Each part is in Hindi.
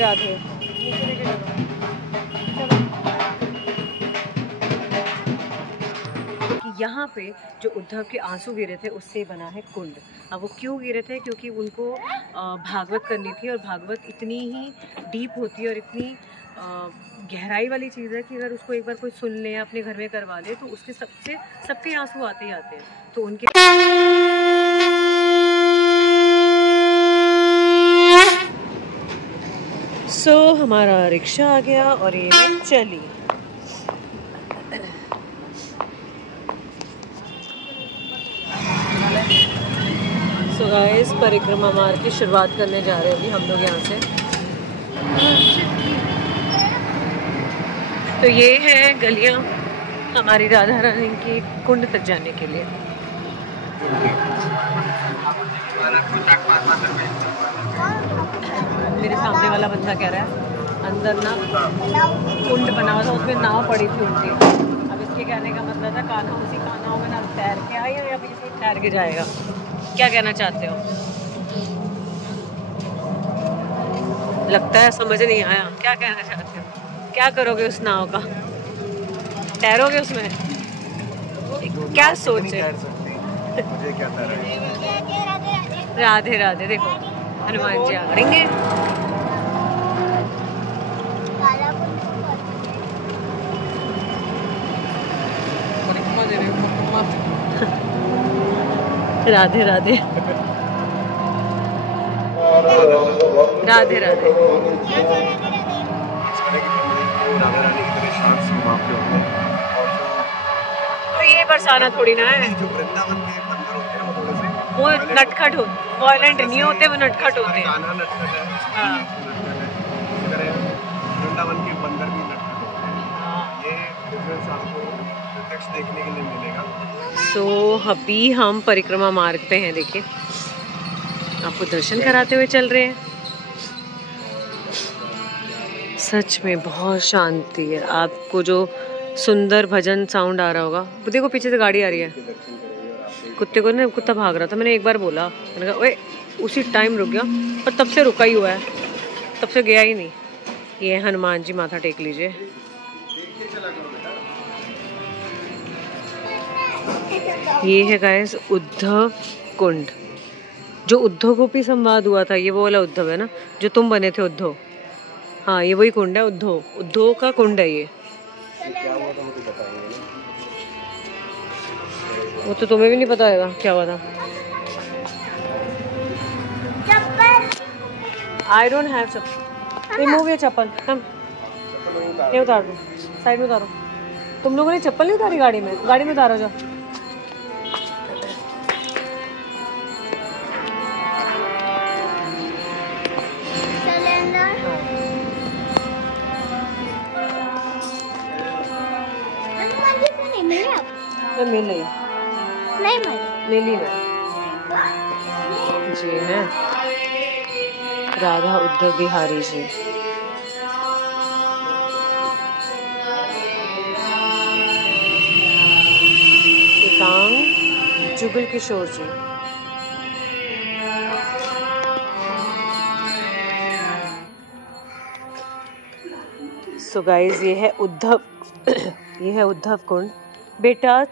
राधे। यहाँ पे जो उद्धव के आंसू गिरे थे उससे बना है कुंड। अब वो क्यों गिरे थे? क्योंकि उनको भागवत करनी थी, और भागवत इतनी ही डीप होती है और इतनी गहराई वाली चीज़ है कि अगर उसको एक बार कोई सुन ले, अपने घर में करवा ले, तो उसके सबके आंसू आते ही आते हैं। तो उनके हमारा रिक्शा आ गया और ये चली। सो गाइस, परिक्रमा मार्ग की शुरुआत करने जा रहे हैं अभी हम लोग यहाँ से। तो ये है गलियाँ हमारी राधा रानी की कुंड तक जाने के लिए। मेरे सामने वाला बंदा कह रहा है अंदर ना कुंड बना हुआ था, उसमें नाव पड़ी थी उल्टी। अब इसके कहने का मतलब था कान्हा उसी कान्हा में ना तैर के आई या फिर इसे तैर के जाएगा। क्या कहना चाहते हो? लगता है समझ नहीं आया। क्या कहना चाहते हो? क्या करोगे उस नाव का? तैरोगे उसमें? क्या सोच है? मुझे क्या राधे राधे। देखो हनुमान जी आ गए। राधे राधे राधे राधे। तो ये बरसाना थोड़ी ना है, जो वृंदावन के मंदिर होते हैं वो थोड़े से वो नटखट हो, वॉयलेंट नहीं होते, वो नटखट होते हैं। हाँ, वृंदावन के मंदिर भी नटखट होते हैं। ये डिफरेंस आपको प्रत्यक्ष देखने के लिए मिलेगा। सो अभी हम परिक्रमा मार्ग पे हैं। देखिए, आपको दर्शन कराते हुए चल रहे हैं। सच में बहुत शांति है। आपको जो सुंदर भजन साउंड आ रहा होगा, वो देखो पीछे से गाड़ी आ रही है। कुत्ते को ना, कुत्ता भाग रहा था, मैंने एक बार बोला, मैंने कहा ओए, उसी टाइम रुक गया, पर तब से रुका ही हुआ है, तब से गया ही नहीं। ये हनुमान जी, माथा टेक लीजिए। ये है गाइस उद्धव कुंड, जो उद्धव गोपी संवाद हुआ था। ये वो वाला उद्धव है ना, जो तुम बने थे उद्धव। हाँ, ये वही कुंड है, उद्धव का कुंड है ये। वो तो तुम्हें भी नहीं पता होगा क्या हुआ था। I don't have chappal. Remove your chappal. हम ये उतार दो, साइड में उतारो। तुम लोगों ने चप्पल नहीं उतारी गाड़ी में? गाड़ी में उतारो जाओ। मिली में जी है राधा उद्धव बिहारी जी। एकांग जुगल किशोर जी। सो गाइस, ये है उद्धव ये है उद्धव कुंड। बेटा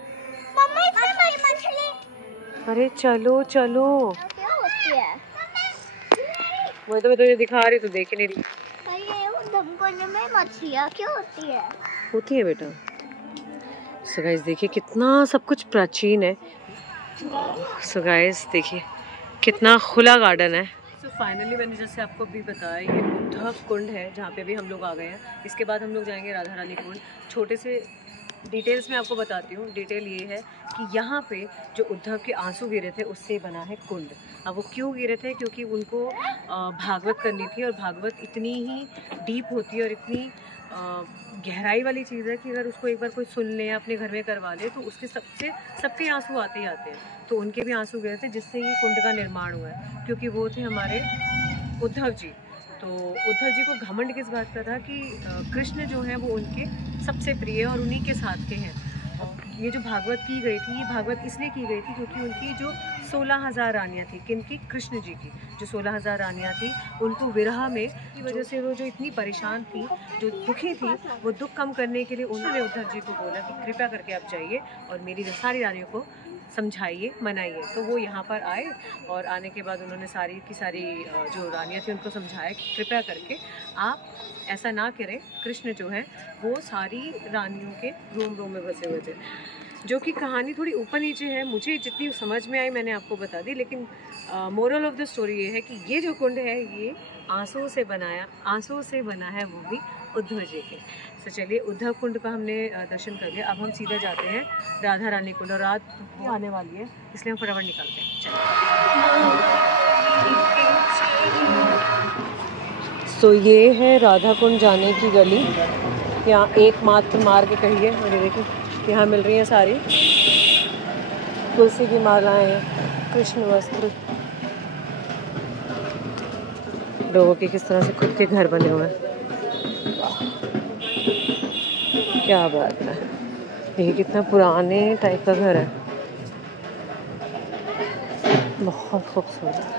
अरे चलो चलो, क्या होती है? मैं तो तुझे दिखा रही, तो देख ही नहीं रही। उद्धव में मछलियाँ क्यों होती है? होती है बेटा। सो गाइस देखिए कितना सब कुछ प्राचीन है। सो गाइस देखिए कितना खुला गार्डन है। सो फाइनली मैंने जैसे आपको भी बताया, ये उद्धव कुंड है जहाँ पे भी हम लोग आ गए हैं। इसके बाद हम लोग जाएंगे राधा रानी कुंड। छोटे से डिटेल्स में आपको बताती हूँ। डिटेल ये है कि यहाँ पे जो उद्धव के आंसू गिरे थे उससे बना है कुंड। अब वो क्यों गिरे थे? क्योंकि उनको भागवत करनी थी, और भागवत इतनी ही डीप होती है और इतनी गहराई वाली चीज़ है कि अगर उसको एक बार कोई सुन ले, अपने घर में करवा ले, तो उसके सबके आंसू आते ही आते हैं। तो उनके भी आंसू गिरे थे, जिससे ये कुंड का निर्माण हुआ है, क्योंकि वो थे हमारे उद्धव जी। तो उद्धव जी को घमंड किस बात का था कि कृष्ण जो है वो उनके सबसे प्रिय और उन्हीं के साथ के हैं। ये जो भागवत की गई थी, ये भागवत इसलिए की गई थी क्योंकि उनकी जो 16,000 रानियाँ थी, किनकी? कृष्ण जी की जो 16,000 रानियाँ थी, उनको विरह में की वजह से वो जो इतनी परेशान थी, जो दुखी थी, वो दुख कम करने के लिए उन्होंने उद्धव जी को बोला कि कृपया करके आप जाइए और मेरी सारी रानियों को समझाइए, मनाइए। तो वो यहाँ पर आए और आने के बाद उन्होंने सारी की सारी जो रानियाँ थी उनको समझाया कि कृपया करके आप ऐसा ना करें। कृष्ण जो है वो सारी रानियों के रोम रोम में बसे हुए थे। जो कि कहानी थोड़ी ऊपर नीचे है, मुझे जितनी समझ में आई मैंने आपको बता दी, लेकिन मोरल ऑफ द स्टोरी ये है कि ये जो कुंड है ये आंसुओं से बना है, वो भी उद्धव जी के। तो चलिए, उद्धव कुंड का हमने दर्शन कर लिया। अब हम सीधा जाते हैं राधा रानी कुंड, और रात आने वाली है इसलिए हम फटाफट निकलते हैं। तो ये है राधा कुंड जाने की गली। यहाँ एकमात्र मार्ग कहिए। और ये देखिए यहाँ मिल रही हैं सारी तुलसी की मालाएं हैं, कृष्ण वस्त्र, लोगों के किस तरह से खुद के घर बने हुए हैं। क्या बात है, ये कितना पुराने टाइप का घर है, बहुत खूबसूरत।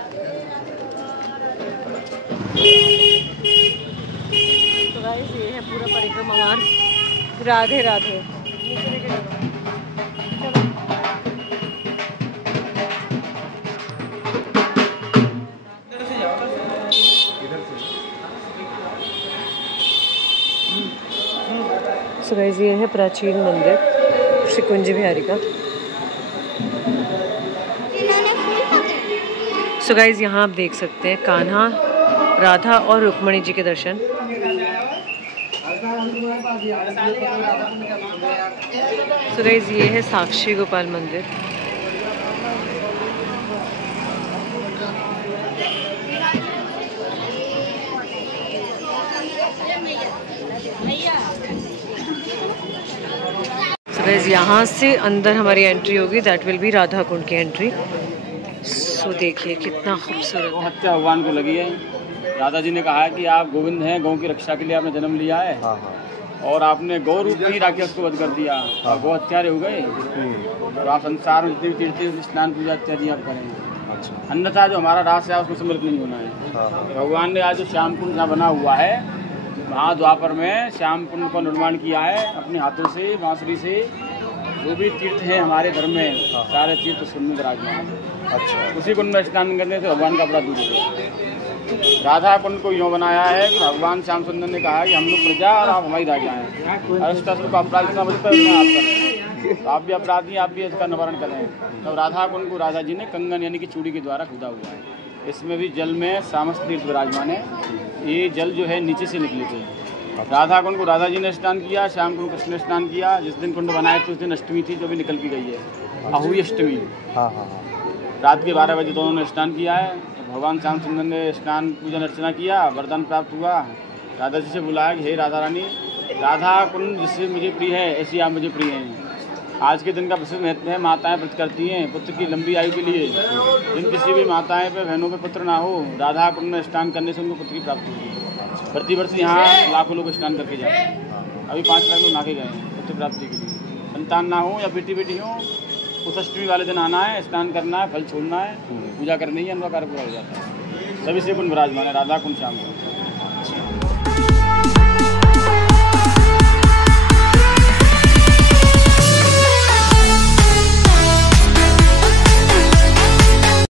तो गाइस ये है पूरा परिक्रमा मार्ग। राधे राधे। सो गाइस ये है प्राचीन मंदिर श्री कुंज बिहारी का। सो गाइस यहाँ आप देख सकते हैं कान्हा, राधा और रुक्मणी जी के दर्शन। सो गाइस ये है साक्षी गोपाल मंदिर। सो गाइस यहाँ से अंदर हमारी एंट्री होगी, that will be Radha Kund की एंट्री। सो देखिए कितना खूबसूरत है। हत्या भगवान को लगी है। राधा जी ने कहा है कि आप गोविंद हैं, गौ की रक्षा के लिए आपने जन्म लिया है। हाँ हाँ। और आपने गौ रूप में ही राक्षस को वध कर दिया। हाँ। गौ हत्यारे हो गए। तो आप संसार में जितने तीर्थ स्नान पूजा इत्यादि आप करेंगे। अच्छा। अन्यथा जो हमारा रास है उसको सम्मिलित नहीं होना है। हाँ। भगवान ने आज जो श्याम कुंड जहाँ बना हुआ है, वहाँ द्वापर में श्याम कुंड का निर्माण किया है अपने हाथों से, बांसुरी से। जो भी तीर्थ हैं हमारे धर्म में, सारे तीर्थ उस कुंड में विराजमान है। अच्छा। उसी कुंड में स्नान करने से भगवान का अपराध दूर होगा। राधा कुंड को यूँ बनाया है कि भगवान श्याम सुंदर ने कहा कि हम लोग प्रजा और आप हमारी राजा हैं। अष्टासुर का अपराध इतना बचता है आप करें, तो आप भी अपराधी, आप भी इसका निवारण करें। तो राधा कुंड को राधा जी ने कंगन यानी कि चूड़ी के द्वारा खुदा हुआ है। इसमें भी जल में सामस तीर्थ विराजमान है। ये जल जो है नीचे से निकले थे। राधा कुंड को राधा जी ने स्नान किया, श्याम कुंड कृष्ण ने स्नान किया। जिस दिन कुंड बनाए थे उस दिन अष्टमी थी, जो भी निकल की गई है, अहुई अष्टमी। रात के 12 बजे दोनों ने स्नान किया है। भगवान श्याम सुंदर ने स्नान पूजन अर्चना किया, वरदान प्राप्त हुआ। राधा जी से बुलाया कि हे राधा रानी, राधा कुंड जिससे मुझे प्रिय है ऐसी आप मुझे प्रिय हैं। आज के दिन का विशेष महत्व है। माताएं व्रत करती हैं पुत्र की लंबी आयु के लिए। जिन किसी भी माताएं पे बहनों पे पुत्र ना हो, राधा कुंड में स्नान करने से उनको पुत्र की प्राप्ति होगी। प्रतिवर्ष यहाँ लाखों लोग स्नान करके जाते हैं। अभी 5 लाख लोग नहाके गए हैं पुत्र प्राप्ति के लिए। संतान ना हो या बेटी हो, उस अष्टमी वाले दिन आना है, स्नान करना है, फल छोड़ना है, पूजा करनी है, उनका कार्य पूरा हो जाता है। सभी से कुंड विराजमान है राधा कुंड श्याम।